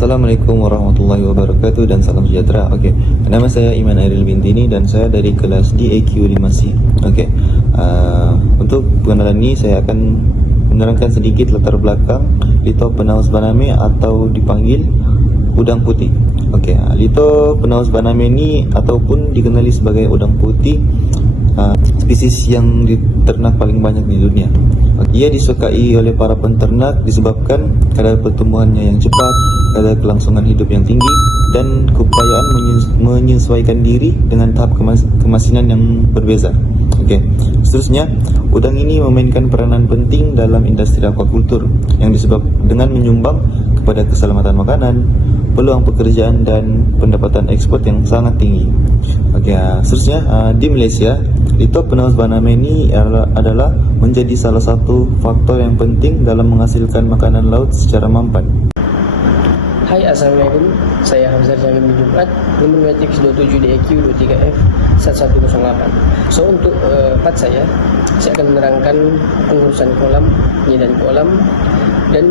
Assalamualaikum warahmatullahi wabarakatuh dan salam sejahtera. Okey, nama saya Iman Airil Bintini dan saya dari kelas DAQ 5C. Okey, untuk pengenalan ini saya akan menerangkan sedikit latar belakang Lito Penaus Baname atau dipanggil udang putih. Okey, Lito Penaus Baname ini ataupun dikenali sebagai udang putih, spesies yang diternak paling banyak di dunia. Ia disukai oleh para penternak disebabkan kadar pertumbuhannya yang cepat, kadar kelangsungan hidup yang tinggi, dan keupayaan menyesuaikan diri dengan tahap kemasinan yang berbeza. Okey, seterusnya, udang ini memainkan peranan penting dalam industri aquaculture yang disebab dengan menyumbang kepada keselamatan makanan, peluang pekerjaan dan pendapatan ekspor yang sangat tinggi. Okey, seterusnya di Malaysia, Lito Penaus Baname ini adalah menjadi salah satu faktor yang penting dalam menghasilkan makanan laut secara mampan. Hai, Assalamualaikum. Saya Hamzah Jamil bin Jumat, nomor matriks 27 DAQ 23F 1108. So, untuk part saya akan menerangkan pengurusan kolam, penyediaan kolam, dan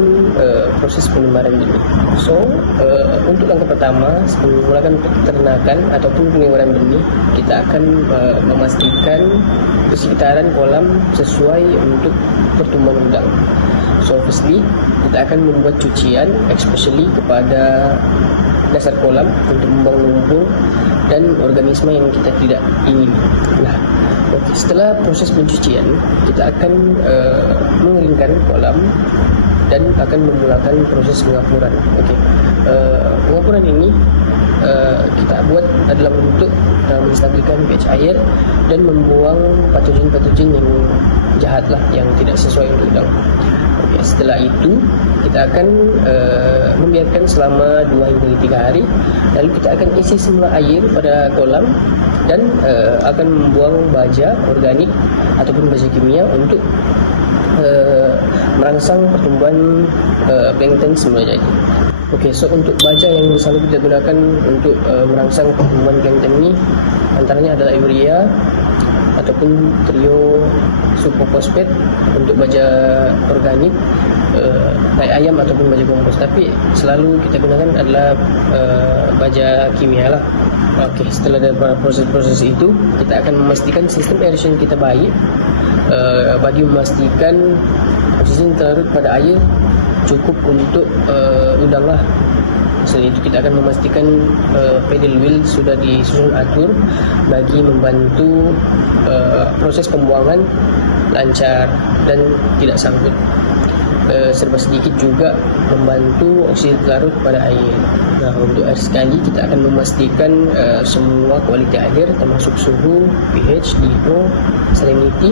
proses penyebaran benih. So, untuk langkah pertama, sebelum memulakan peternakan ataupun penyebaran benih, kita akan memastikan persekitaran kolam sesuai untuk pertumbuhan udang. So, firstly, kita akan membuat cucian, especially kepada dasar kolam untuk membuang lumpur dan organisme yang kita tidak ingin. Nah, setelah proses pencucian, kita akan mengeringkan kolam dan akan memulakan proses pengapuran. Okey, pengapuran ini kita buat adalah untuk menstabilkan pH air dan membuang patogen-patogen yang jahat lah, yang tidak sesuai untuk udang. Okey, setelah itu kita akan membiarkan selama 2 hingga 3 hari. Lalu kita akan isi semula air pada kolam dan akan membuang baja organik ataupun baja kimia untuk merangsang pertumbuhan plankton semula jadi. Okey, so untuk baja yang selalu kita gunakan untuk merangsang pertumbuhan plankton ini antaranya adalah urea ataupun trio superfosfat untuk baja organik, tai ayam ataupun baja kompos. Tapi selalu kita gunakan adalah baja kimia lah. Okey, setelah daripada proses-proses itu, kita akan memastikan sistem aeration kita baik, bagi memastikan oksigen terlarut pada air cukup untuk udang lah. Selain itu, kita akan memastikan paddle wheel sudah disusun atur bagi membantu proses pembuangan lancar dan tidak sangkut. Serba sedikit juga membantu oksigen larut pada air. Nah, untuk air sekali kita akan memastikan semua kualiti air termasuk suhu, pH, DO, salinity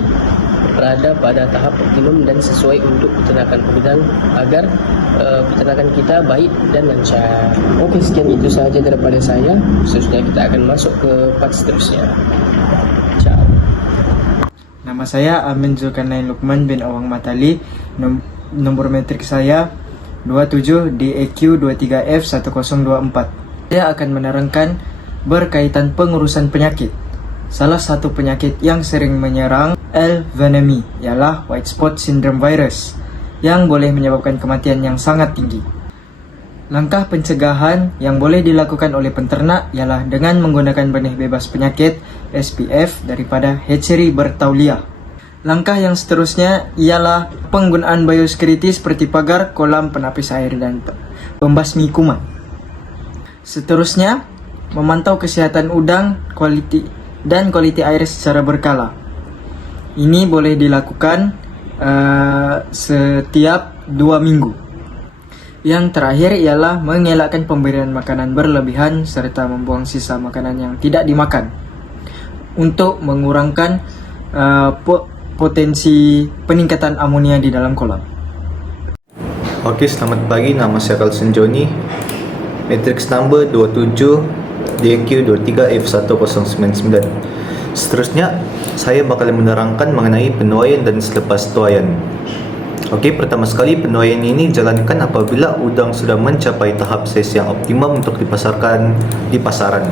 berada pada tahap optimum dan sesuai untuk peternakan udang agar peternakan kita baik dan lancar. Okey, sekian itu sahaja daripada saya. Seterusnya kita akan masuk ke part seterusnya. Ciao. Nama saya Amin Zulkarnain Lukman bin Awang Matali. Nomor metrik saya 27 DAQ 23F 1024. Saya akan menerangkan berkaitan pengurusan penyakit. Salah satu penyakit yang sering menyerang L. vanemi ialah white spot syndrome virus yang boleh menyebabkan kematian yang sangat tinggi. Langkah pencegahan yang boleh dilakukan oleh penternak ialah dengan menggunakan benih bebas penyakit SPF daripada hatchery bertauliah. Langkah yang seterusnya ialah penggunaan biosecurity seperti pagar, kolam penapis air dan pembasmi kuman. Seterusnya, memantau kesihatan udang kualiti air secara berkala. Ini boleh dilakukan setiap 2 minggu. Yang terakhir ialah mengelakkan pemberian makanan berlebihan serta membuang sisa makanan yang tidak dimakan untuk mengurangkan potensi peningkatan amonia di dalam kolam. Okey, selamat pagi. Nama saya Kalsen Joni. Matrix number 27 DAQ 23F1099. Seterusnya, saya bakal menerangkan mengenai penuaian dan selepas tuaian. Okey, pertama sekali penuaian ini dijalankan apabila udang sudah mencapai tahap saiz yang optimum untuk dipasarkan di pasaran.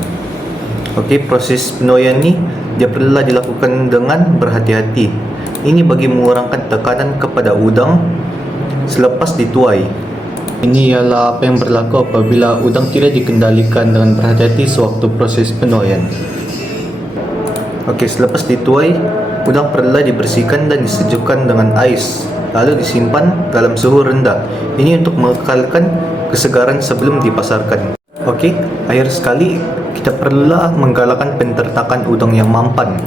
Okey, proses penuaian ini dia perlulah dilakukan dengan berhati-hati. Ini bagi mengurangkan tekanan kepada udang selepas dituai. Ini ialah apa yang berlaku apabila udang tidak dikendalikan dengan berhati-hati sewaktu proses penuaian. Okey, selepas dituai, udang perlulah dibersihkan dan disejukkan dengan ais, lalu disimpan dalam suhu rendah. Ini untuk mengekalkan kesegaran sebelum dipasarkan. Okey, akhir sekali kita perlulah menggalakkan penternakan udang yang mampan.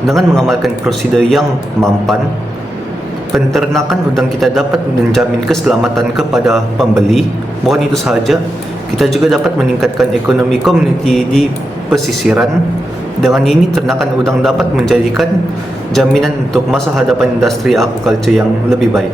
Dengan mengamalkan prosedur yang mampan, penternakan udang kita dapat menjamin keselamatan kepada pembeli. Bukan itu sahaja, kita juga dapat meningkatkan ekonomi komuniti di pesisiran. Dengan ini, ternakan udang dapat menjadikan jaminan untuk masa hadapan industri aquaculture yang lebih baik.